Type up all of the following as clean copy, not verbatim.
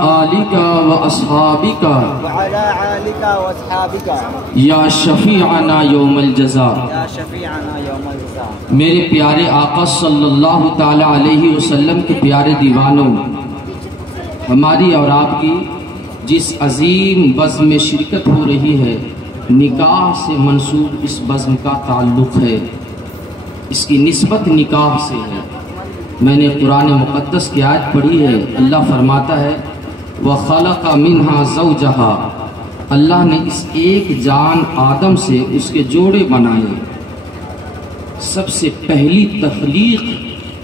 آلک و اصحابک یا شفیعنا یوم الجزا۔ میرے پیارے آقا صلی اللہ تعالی علیہ وسلم کے پیارے دیوانوں، ہماری اور آپ کی جس عظیم بزم میں شرکت ہو رہی ہے، نکاح سے منسوب اس بزم کا تعلق ہے، اس کی نسبت نکاح سے ہے۔ میں نے قرآن مقدس کی آیت پڑھی ہے، اللہ فرماتا ہے وَخَلَقَ مِنْهَا زَوْجَهَا، اللہ نے اس ایک جان آدم سے اس کے جوڑے بنائے۔ سب سے پہلی تخلیق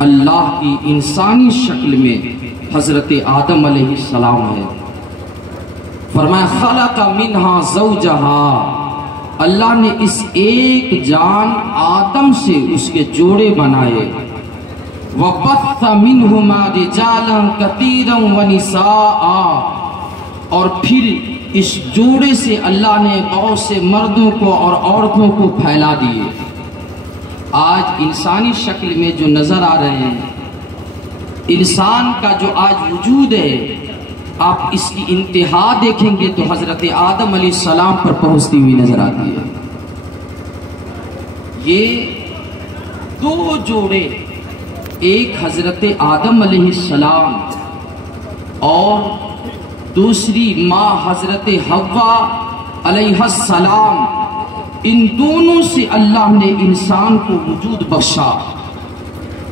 اللہ کی انسانی شکل میں حضرت آدم علیہ السلام ہے۔ فرمایا خَلَقَ مِنْهَا زَوْجَهَا، اللہ نے اس ایک جان آدم سے اس کے جوڑے بنائے۔ وَبَثَّ مِنْهُمَا رِجَالًا كَثِيرًا وَنِسَاءً، اور پھر اس جوڑے سے اللہ نے بہت سے مردوں کو اور عورتوں کو پھیلا دیے۔ آج انسانی شکل میں جو نظر آ رہے ہیں، انسان کا جو آج وجود ہے، آپ اس کی انتہا دیکھیں گے تو حضرت آدم علیہ السلام پر پہنچتی ہوئی نظر آتی ہے۔ یہ دو جوڑے، ایک حضرت آدم علیہ السلام اور دوسری ماں حضرت حوا علیہ السلام، ان دونوں سے اللہ نے انسان کو وجود بخشا۔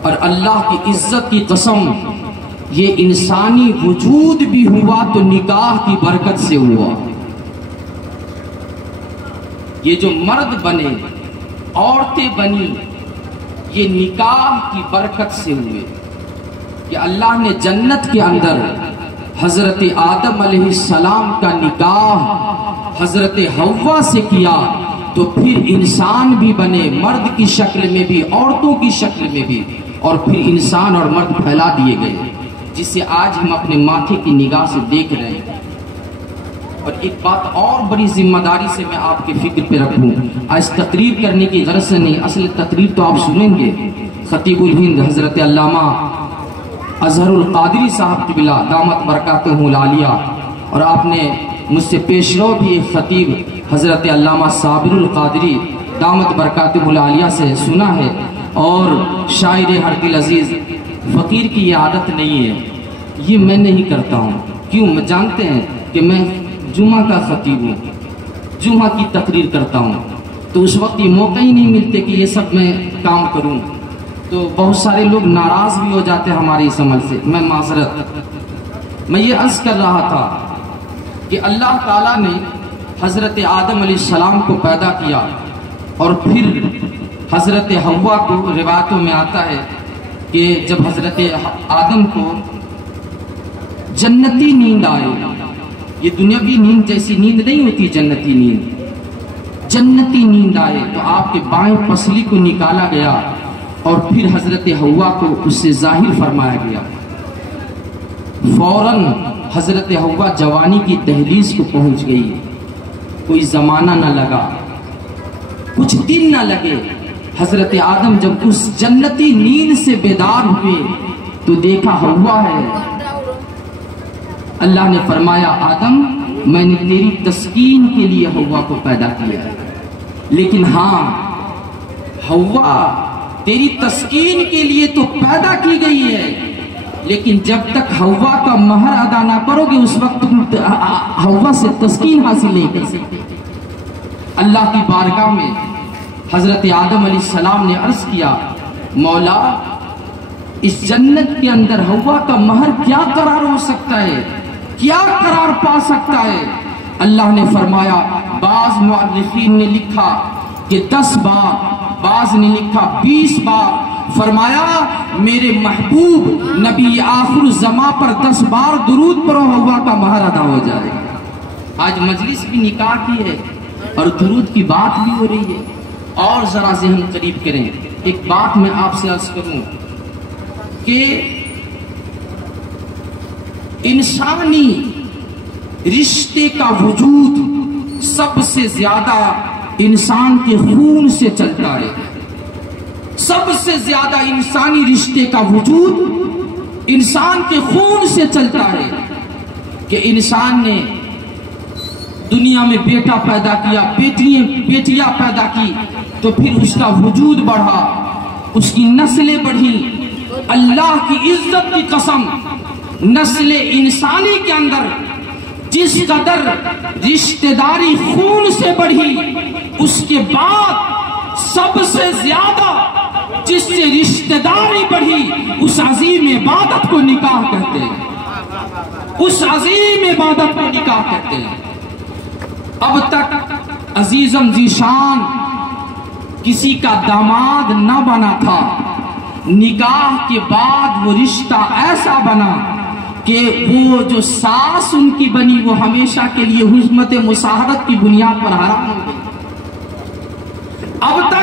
اور اللہ کی عزت کی قسم، یہ انسانی وجود بھی ہوا تو نکاح کی برکت سے ہوا۔ یہ جو مرد بنے، عورتیں بنی، یہ نکاح کی برکت سے ہوئے کہ اللہ نے جنت کے اندر حضرت آدم علیہ السلام کا نکاح حضرت حوا سے کیا، تو پھر انسان بھی بنے، مرد کی شکل میں بھی، عورتوں کی شکل میں بھی، اور پھر انسان اور مرد پھیلا دیے گئے، جسے آج ہم اپنے ماتھے کی نگاہ سے دیکھ رہے ہیں۔ اور ایک بات اور بڑی ذمہ داری سے میں آپ کے فکر پہ رکھوں، آج تقریر کرنے کی غرض سے نہیں، اصل تقریر تو آپ سنیں گے۔ خطیب الہند حضرت علامہ اظہر القادری صاحب قبلہ دامت برکاتہ العالیہ، اور آپ نے مجھ سے پیشرو بھی ایک خطیب حضرت علامہ صابر القادری دامت برکاتہ العالیہ سے سنا ہے۔ اور شاعر ہر دل عزیز فقیر کی یہ عادت نہیں ہے، یہ میں نہیں کرتا ہوں۔ کیوں؟ میں جانتے ہیں کہ میں جمعہ کا خطیب ہوں، جمعہ کی تقریر کرتا ہوں، تو اس وقت یہ موقع ہی نہیں ملتے کہ یہ سب میں کام کروں، تو بہت سارے لوگ ناراض بھی ہو جاتے ہیں ہماری اس عمل سے، میں معذرت۔ میں یہ عرض کر رہا تھا کہ اللہ تعالیٰ نے حضرت آدم علیہ السلام کو پیدا کیا، اور پھر حضرت حوا کو روایتوں میں آتا ہے کہ جب حضرت آدم کو جنتی نیند آئے، یہ دنیاوی نیند جیسی نیند نہیں ہوتی، جنتی نیند، جنتی نیند آئے، تو آپ کے بائیں پسلی کو نکالا گیا اور پھر حضرت حوا کو اس سے ظاہر فرمایا گیا۔ فوراً حضرت حوا جوانی کی دہلیز کو پہنچ گئی، کوئی زمانہ نہ لگا، کچھ دن نہ لگے، حضرت آدم جب اس جنتی نیند سے بیدار ہوئے تو دیکھا حوا ہے۔ اللہ نے فرمایا آدم، میں نے تیری تسکین کے لیے حوا کو پیدا کیا ہے، لیکن ہاں حوا تیری تسکین کے لیے تو پیدا کی گئی ہے، لیکن جب تک حوا کا مہر ادا نہ کرو گے اس وقت تم حوا سے تسکین حاصل نہیں کر سکتے۔ اللہ کی بارگاہ میں حضرت آدم علیہ السلام نے عرض کیا، مولا اس جنت کے اندر حوا کا مہر کیا قرار ہو سکتا ہے، کیا قرار پا سکتا ہے؟ اللہ نے فرمایا، بعض مؤرخین نے لکھا کہ 10 بار، بعض نے لکھا 20 بار، فرمایا میرے محبوب نبی آخر الزمان پر 10 بار درود پڑھو، حوا کا مہر ادا ہو جائے گا۔ آج مجلس بھی نکاح کی ہے اور درود کی بات بھی ہو رہی ہے۔ اور ذرا ذہن قریب کریں، ایک بات میں آپ سے عرض کروں کہ انسانی رشتے کا وجود سب سے زیادہ انسان کے خون سے چلتا ہے، سب سے زیادہ انسانی رشتے کا وجود انسان کے خون سے چلتا ہے۔ کہ انسان نے دنیا میں بیٹا پیدا کیا، بیٹیاں پیدا کی، تو پھر اس کا وجود بڑھا، اس کی نسلیں بڑھی۔ اللہ کی عزت کی قسم، نسل انسانی کے اندر جس قدر رشتہ داری خون سے بڑھی، اس کے بعد سب سے زیادہ جس سے رشتہ داری بڑھی، اس عظیم عبادت کو نکاح کہتے ہیں، اس عظیم عبادت کو نکاح کہتے ہیں۔ اب تک عزیزم ذیشان کسی کا داماد نہ بنا تھا، نکاح کے بعد وہ رشتہ ایسا بنا کہ وہ جو ساس ان کی بنی وہ ہمیشہ کے لیے حرمت مصاحبت کی بنیاد پر حرام ہو گئی۔ اب تک